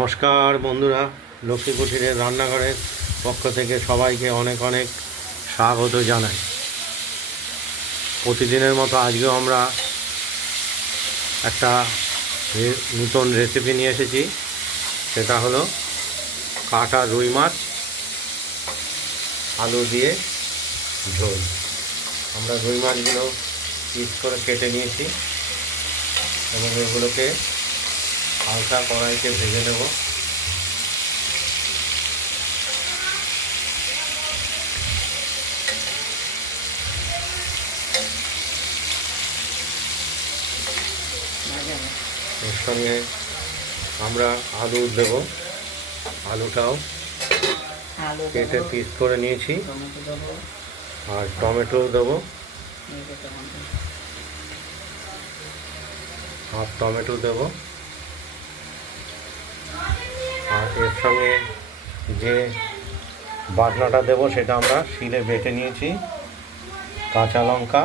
নমস্কার বন্ধুরা, লক্ষ্মী কুঠিরের রান্নাঘরের পক্ষ থেকে সবাইকে অনেক অনেক স্বাগত জানাই। প্রতিদিনের মতো আজকেও আমরা একটা নূতন রেসিপি নিয়ে এসেছি। সেটা হলো কাটা রুই মাছ, আলু দিয়ে ঝোল। আমরা রুই মাছগুলো পিস করে কেটে নিয়েছি এবং এগুলোকে হালকা কড়াইতে ভেজে নেব। এর সঙ্গে আমরা আলু দেব। আলুটাও আলু কেটে পিস করে নিয়েছি। আর টমেটো দেবো। হাফ টমেটো দেব আর এর সঙ্গে যে বাটনাটা দেব সেটা আমরা শিলে বেটে নিয়েছি। কাঁচা লঙ্কা,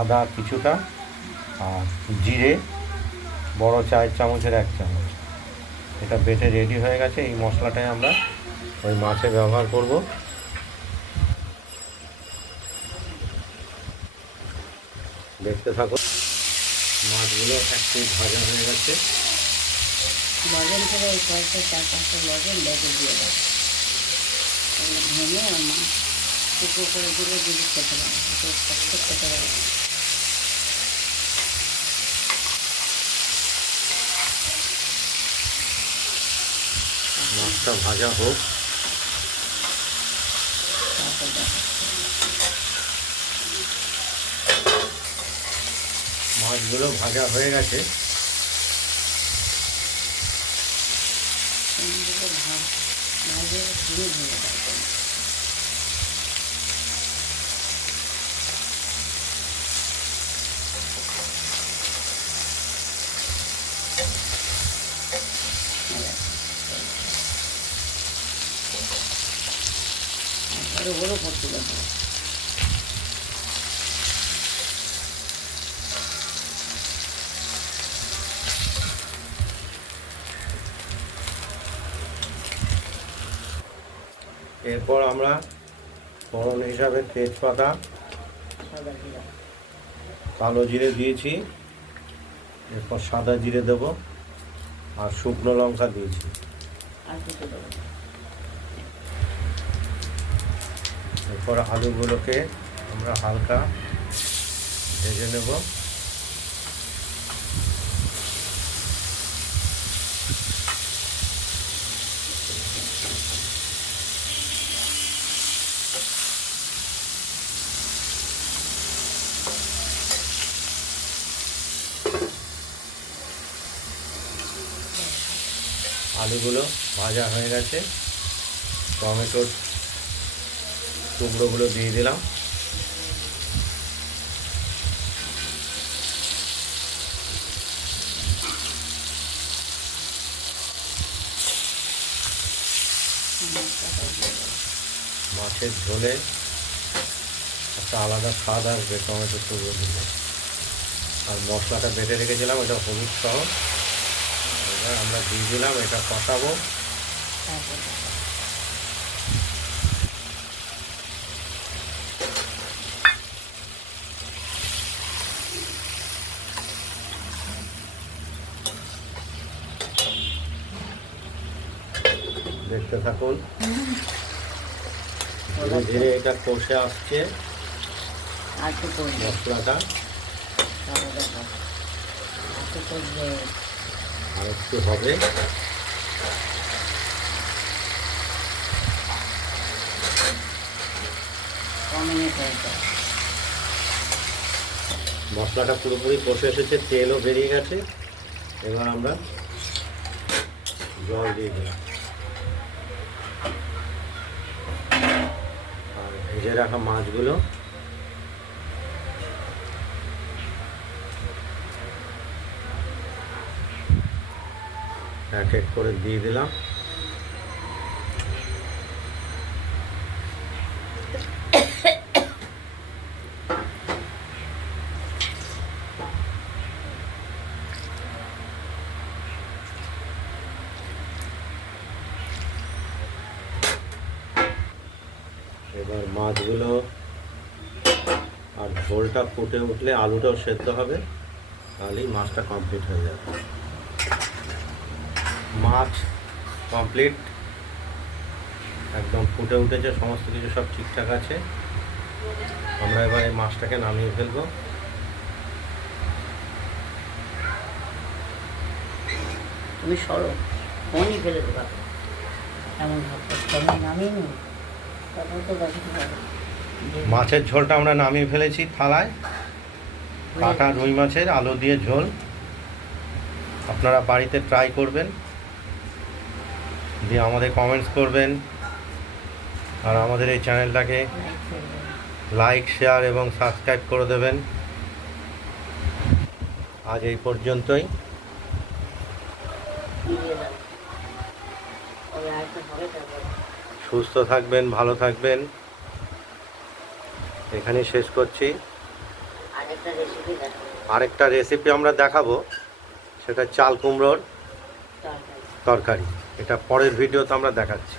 আদা কিছুটা আর জিরে, বড় চায়ের চামচের এক চামচ। এটা বেটে রেডি হয়ে গেছে। এই মশলাটাই আমরা ওই মাছে ব্যবহার করব। দেখতে থাকো মাছগুলো একটু ভাজা হয়ে গেছে। লজেন করে ওই কয়েকটা চার পাঁচটা লজেন লেগে দিয়ে এগুলো ভেঙে আমার টুকরো করে দিলে দিদি খেতে পারে খেতে পারে। মাছটা ভাজা হোক। তারপর মাছগুলো ভাজা হয়ে গেছে। ভাব ভাজে ভেঙে দেবো তারপরে ওর উপর তুলে এরপর আমরা ফোড়ন হিসাবে তেজপাতা কালো জিরে দিয়েছি এরপর সাদা জিরে দেব আর শুকনো লঙ্কা দিয়েছি। এরপর আলুগুলোকে আমরা হালকা ভেজে নেব আলুগুলো ভাজা হয়ে গেছে। টমেটোর টুকরোগুলো দিয়ে দিলাম। মাছের ঝোলে একটা আলাদা স্বাদ আসবে টমেটো টুকরো দিলে আর মশলাটা বেটে রেখেছিলাম, ওটা হলুদ সহ। এবার আমরা দিয়ে দিলাম এটা কষাবো। দেখতে থাকুন। ধীরে ধীরে এটা কষে আসছে। মশলাটা। আর একটু হবে। মশলাটা পুরোপুরি কষে এসেছে, তেলও বেরিয়ে গেছে। এবার আমরা জল দিয়ে দিলাম। আর ভেজে রাখা মাছগুলো এক এক করে দিয়ে দিলাম। এবার মাছগুলো আর ঝোলটা ফুটে উঠলে আলুটাও সেদ্ধ হবে, তাহলেই মাছটা কমপ্লিট হয়ে যাবে। মাছ কমপ্লিট একদম ফুটে উঠেছে সমস্ত কিছু সব ঠিকঠাক আছে। আমরা এবার এই মাছটাকে নামিয়ে ফেলব। তুমি সরো ফোনই ফেলে দেবা। এমন নামিয়ে নি তারপর তো মাছের ঝোলটা আমরা নামিয়ে ফেলেছি থালায়। কাটা রুই মাছের আলু দিয়ে ঝোল। আপনারা বাড়িতে ট্রাই করবেন। দিয়ে আমাদের কমেন্টস করবেন। আর আমাদের এই চ্যানেলটাকে লাইক শেয়ার এবং সাবস্ক্রাইব করে দেবেন। আজ এই পর্যন্তই। সুস্থ থাকবেন, ভালো থাকবেন। এখানেই শেষ করছি। আরেকটা রেসিপি আমরা দেখাবো। সেটা চাল কুমড়োর তরকারি। এটা পরের ভিডিওতে আমরা দেখাচ্ছি।